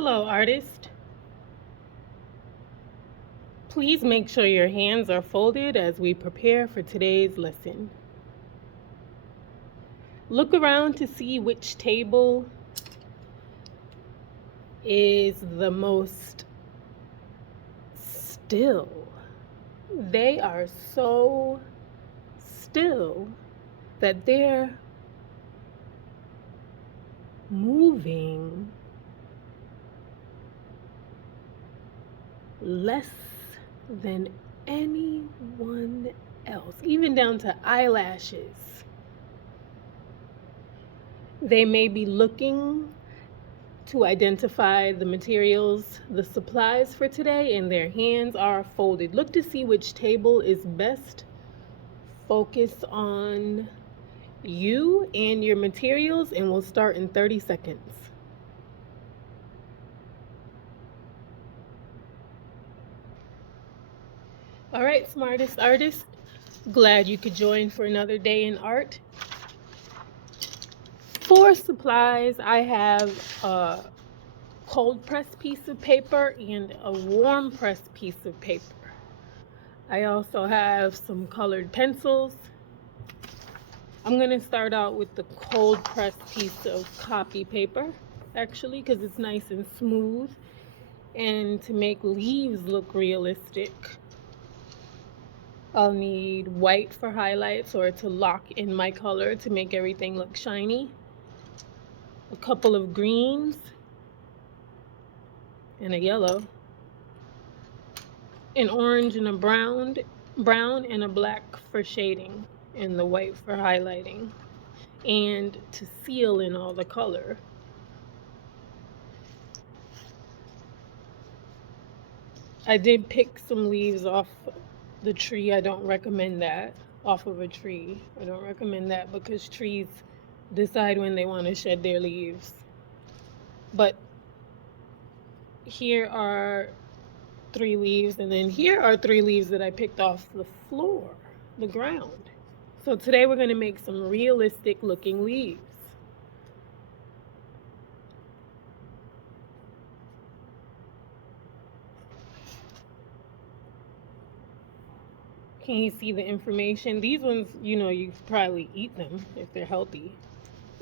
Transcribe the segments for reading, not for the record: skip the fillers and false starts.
Hello, artist. Please make sure your hands are folded as we prepare for today's lesson. Look around to see which table is the most still. They are so still that they're moving less than anyone else, even down to eyelashes. They may be looking to identify the materials, the supplies for today, and their hands are folded. Look to see which table is best. Focus on you and your materials, and we'll start in 30 seconds. All right, smartest artist, glad you could join for another day in art. For supplies, I have a cold pressed piece of paper and a warm pressed piece of paper. I also have some colored pencils. I'm going to start out with the cold pressed piece of copy paper, actually, because it's nice and smooth. And to make leaves look realistic, I'll need white for highlights or to lock in my color to make everything look shiny. A couple of greens and a yellow. An orange and a brown and a black for shading, and the white for highlighting, and to seal in all the color. I did pick some leaves off the tree. I don't recommend that. Off of a tree. I don't recommend that because trees decide when they want to shed their leaves. But here are 3 leaves, and then here are 3 leaves that I picked off the floor, the ground. So today we're going to make some realistic looking leaves. Can you see the information? These ones, you probably eat them if they're healthy.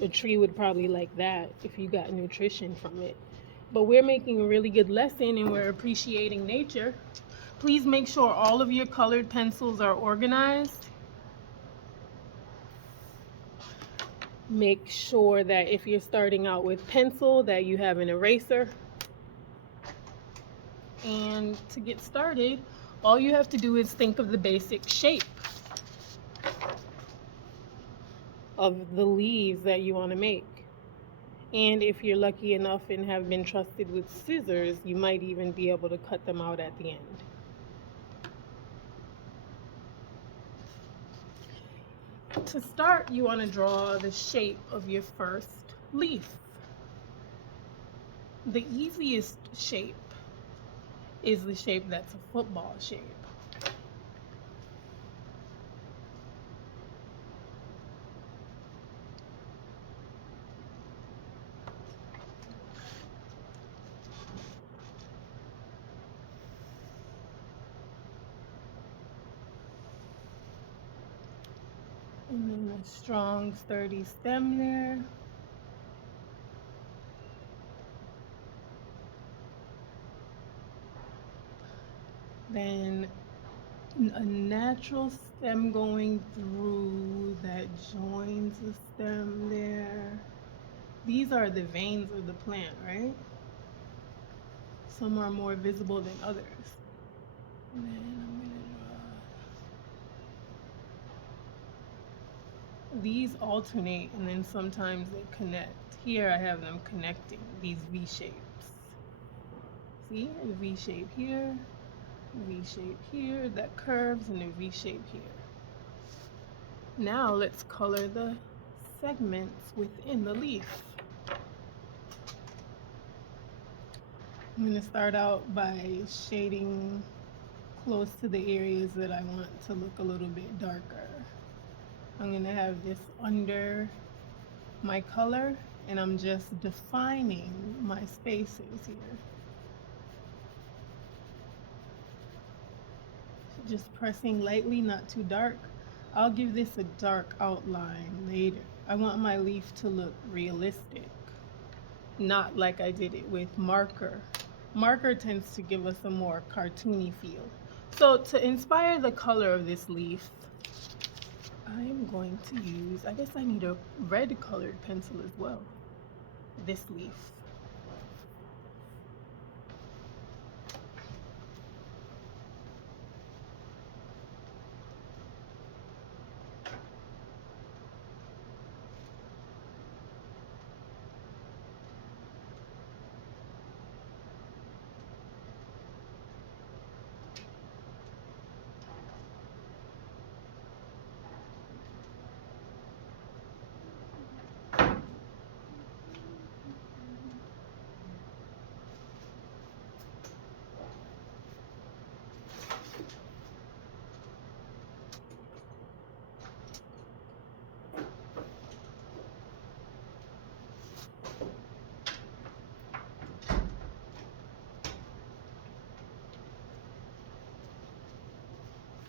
A tree would probably like that if you got nutrition from it. But we're making a really good lesson and we're appreciating nature. Please make sure all of your colored pencils are organized. Make sure that if you're starting out with pencil that you have an eraser. And to get started, all you have to do is think of the basic shape of the leaves that you want to make. And if you're lucky enough and have been trusted with scissors, you might even be able to cut them out at the end. To start, you want to draw the shape of your first leaf. The easiest shape is the shape that's a football shape. And then a strong, sturdy stem there. Then a natural stem going through that joins the stem there. These are the veins of the plant, right? Some are more visible than others. And then I'm gonna draw. These alternate and then sometimes they connect. Here I have them connecting, these V shapes. See, a V shape here, V shape here, that curves, and a V shape here. Now let's color the segments within the leaf. I'm going to start out by shading close to the areas that I want to look a little bit darker. I'm going to have this under my color, and I'm just defining my spaces here. Just pressing lightly, not too dark. I'll give this a dark outline later. I want my leaf to look realistic, not like I did it with marker. Marker tends to give us a more cartoony feel. So to inspire the color of this leaf, I'm going to use, I guess I need a red colored pencil as well. This leaf.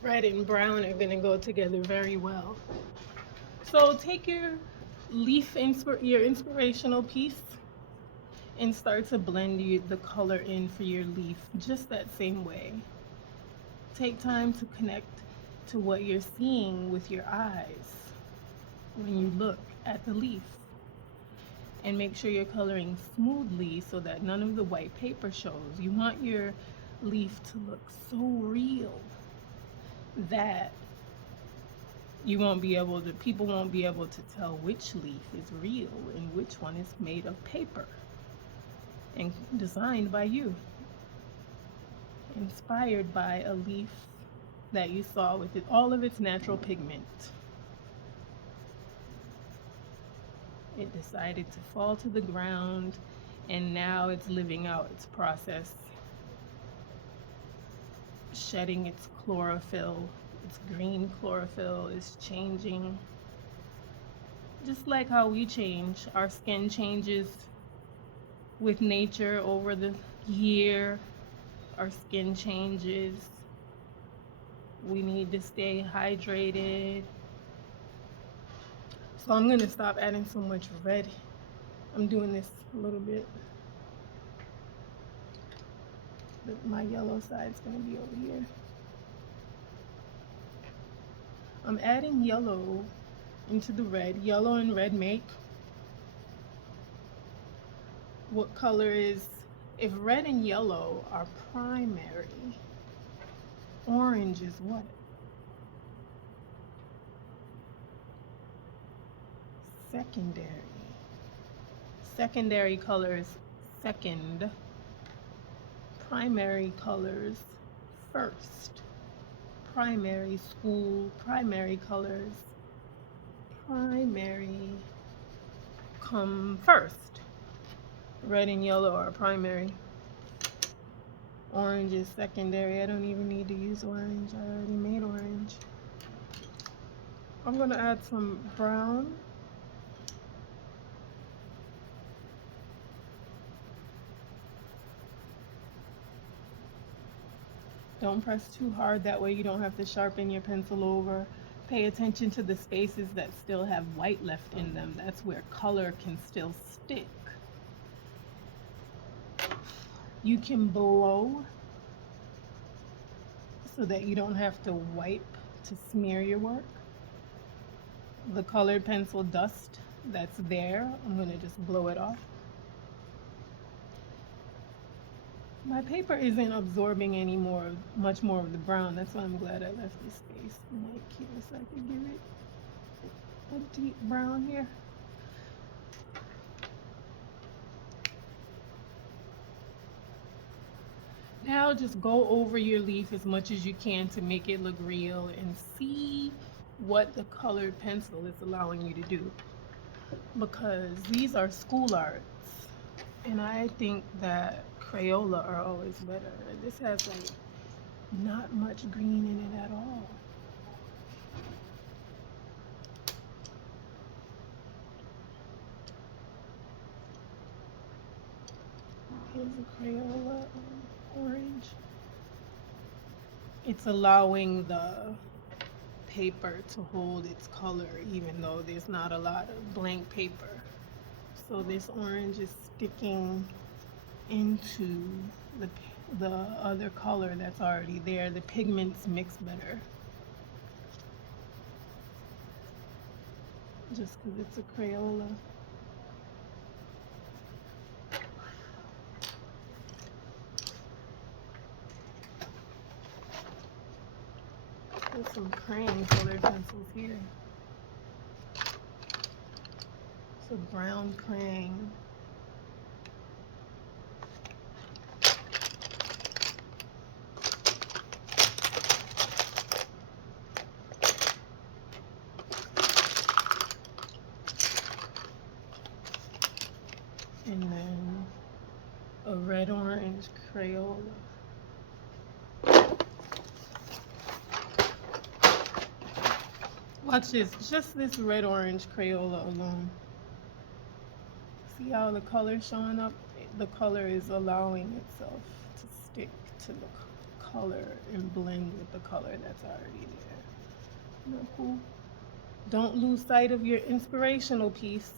Red and brown are going to go together very well. So take your your inspirational piece, and start to blend the color in for your leaf just that same way. Take time to connect to what you're seeing with your eyes when you look at the leaf. And make sure you're coloring smoothly so that none of the white paper shows. You want your leaf to look so real that people won't be able to tell which leaf is real and which one is made of paper and designed by you, inspired by a leaf that you saw with all of its natural pigment. It decided to fall to the ground, and now it's living out its process, shedding its chlorophyll. Its green chlorophyll is changing. Just like how we change, our skin changes with nature over the year. Our skin changes. We need to stay hydrated. So I'm going to stop adding so much red. I'm doing this a little bit. But my yellow side's going to be over here. I'm adding yellow into the red. Yellow and red make. What color is, if red and yellow are primary, orange is what? Secondary. Secondary colors second. Primary colors first. Primary school, primary colors, primary come first. Red and yellow are primary. Orange is secondary. I don't even need to use orange. I already made orange. I'm going to add some brown. Don't press too hard, that way you don't have to sharpen your pencil over. Pay attention to the spaces that still have white left in them. That's where color can still stick. You can blow so that you don't have to wipe to smear your work. The colored pencil dust that's there, I'm going to just blow it off. My paper isn't absorbing much more of the brown. That's why I'm glad I left this space like here so I could give it a deep brown here. Now just go over your leaf as much as you can to make it look real and see what the colored pencil is allowing you to do. Because these are school arts, and I think that Crayola are always better. This has like not much green in it at all. is a Crayola orange. It's allowing the paper to hold its color even though there's not a lot of blank paper. So this orange is sticking into the other color that's already there. The pigments mix better. Just because it's a Crayola. There's some crayon colored pencils here. It's a brown crayon. And then a red orange Crayola. Watch this, just this red orange Crayola alone. See how the color's showing up? The color is allowing itself to stick to the color and blend with the color that's already there. Isn't that cool? Don't lose sight of your inspirational piece.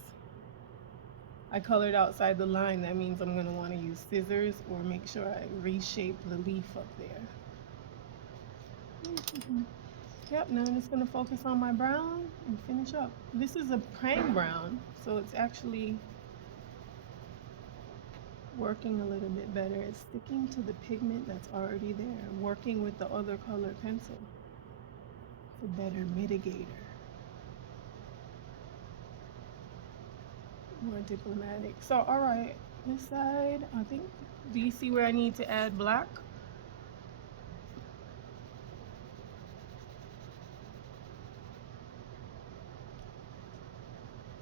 I colored outside the line. That means I'm going to want to use scissors or make sure I reshape the leaf up there. Yep, now I'm just going to focus on my brown and finish up. This is a prang brown, so it's actually working a little bit better. It's sticking to the pigment that's already there, working with the other color pencil. It's a better mitigator. More diplomatic. So, all right, this side, I think, do you see where I need to add black?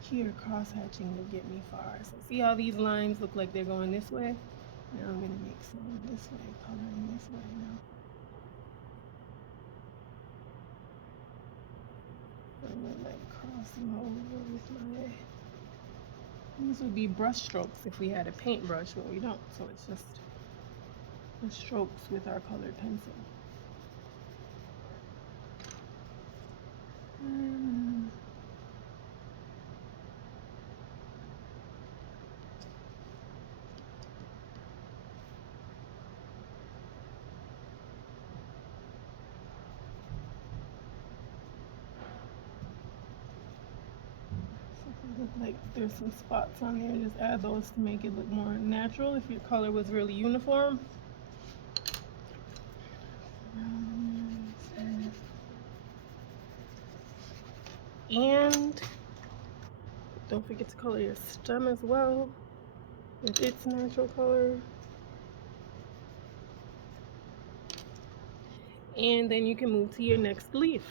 Here, cross-hatching will get me far. So see how these lines look like they're going this way? Now I'm going to make some this way, coloring this way now. I'm going to like crossing over with my... These would be brush strokes if we had a paintbrush, but we don't. So it's just the strokes with our colored pencil. Look like there's some spots on there. Just add those to make it look more natural if your color was really uniform. And don't forget to color your stem as well with its natural color. And then you can move to your next leaf.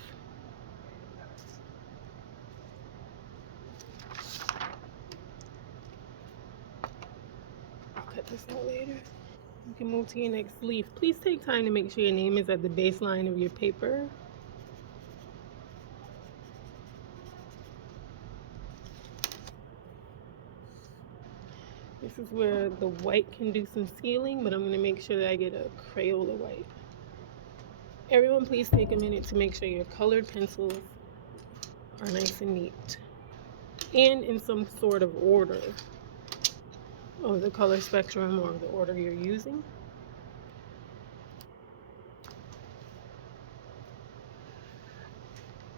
I'll cut this out later. You can move to your next leaf. Please take time to make sure your name is at the baseline of your paper. This is where the white can do some sealing, but I'm going to make sure that I get a Crayola white. Everyone, please take a minute to make sure your colored pencils are nice and neat and in some sort of order of the color spectrum or the order you're using.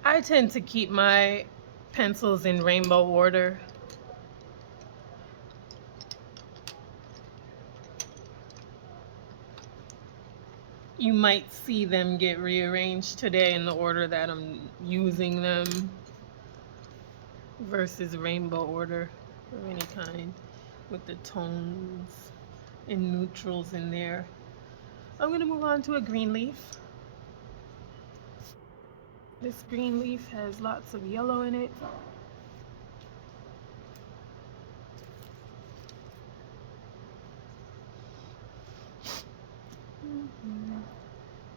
I tend to keep my pencils in rainbow order. You might see them get rearranged today in the order that I'm using them versus rainbow order of any kind with the tones and neutrals in there. I'm going to move on to a green leaf. This green leaf has lots of yellow in it.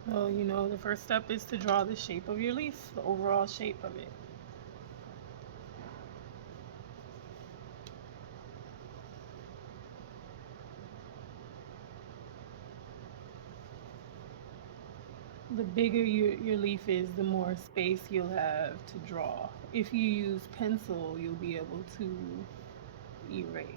Well, you know, the first step is to draw the shape of your leaf, the overall shape of it. The bigger your leaf is, the more space you'll have to draw. If you use pencil, you'll be able to erase.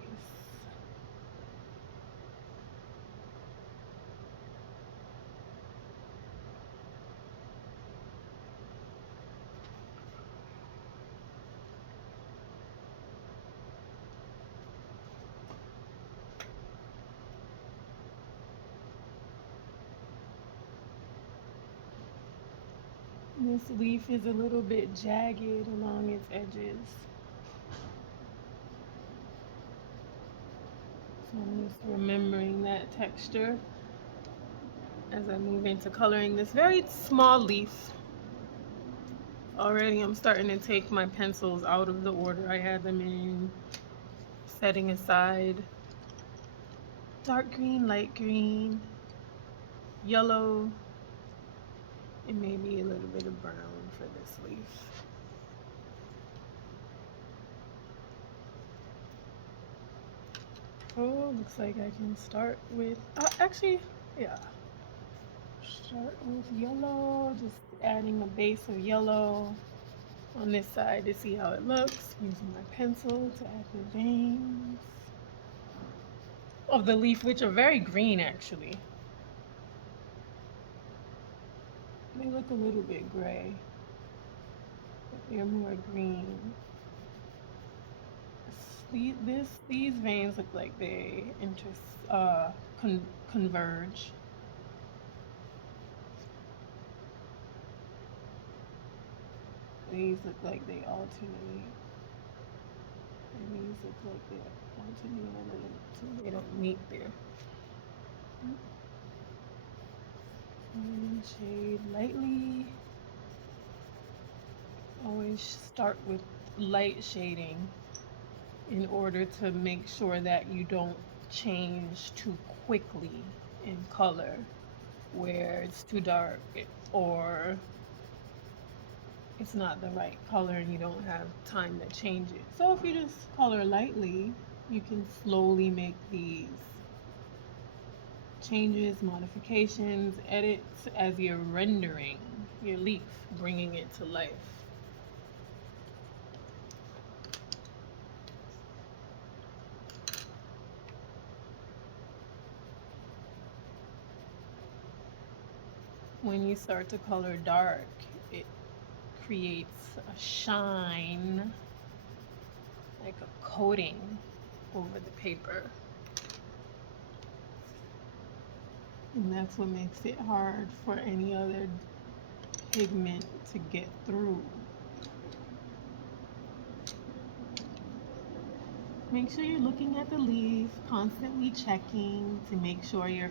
This leaf is a little bit jagged along its edges. So I'm just remembering that texture as I move into coloring this very small leaf. Already I'm starting to take my pencils out of the order I had them in, setting aside dark green, light green, yellow, and maybe a little bit of brown for this leaf. Oh, looks like I can start with, actually, yeah. Start with yellow, just adding a base of yellow on this side to see how it looks, using my pencil to add the veins of the leaf, which are very green actually. They look a little bit gray, but they're more green. These veins look like they converge. These look like they alternate. And these look like they're alternating a little, so they don't meet there. And shade lightly. Always start with light shading in order to make sure that you don't change too quickly in color where it's too dark or it's not the right color and you don't have time to change it. So if you just color lightly, you can slowly make these changes, modifications, edits as you're rendering your leaf, bringing it to life. When you start to color dark, it creates a shine, like a coating over the paper. And that's what makes it hard for any other pigment to get through. Make sure you're looking at the leaf, constantly checking to make sure your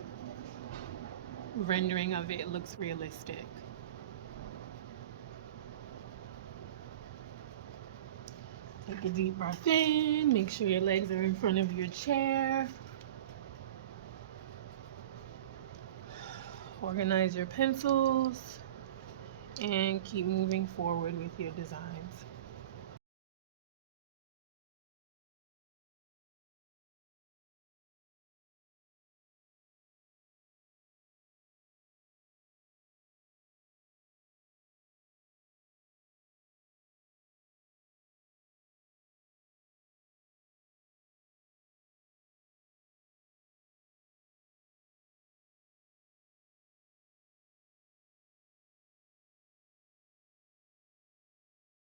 rendering of it looks realistic. Take a deep breath in, make sure your legs are in front of your chair. Organize your pencils and keep moving forward with your designs.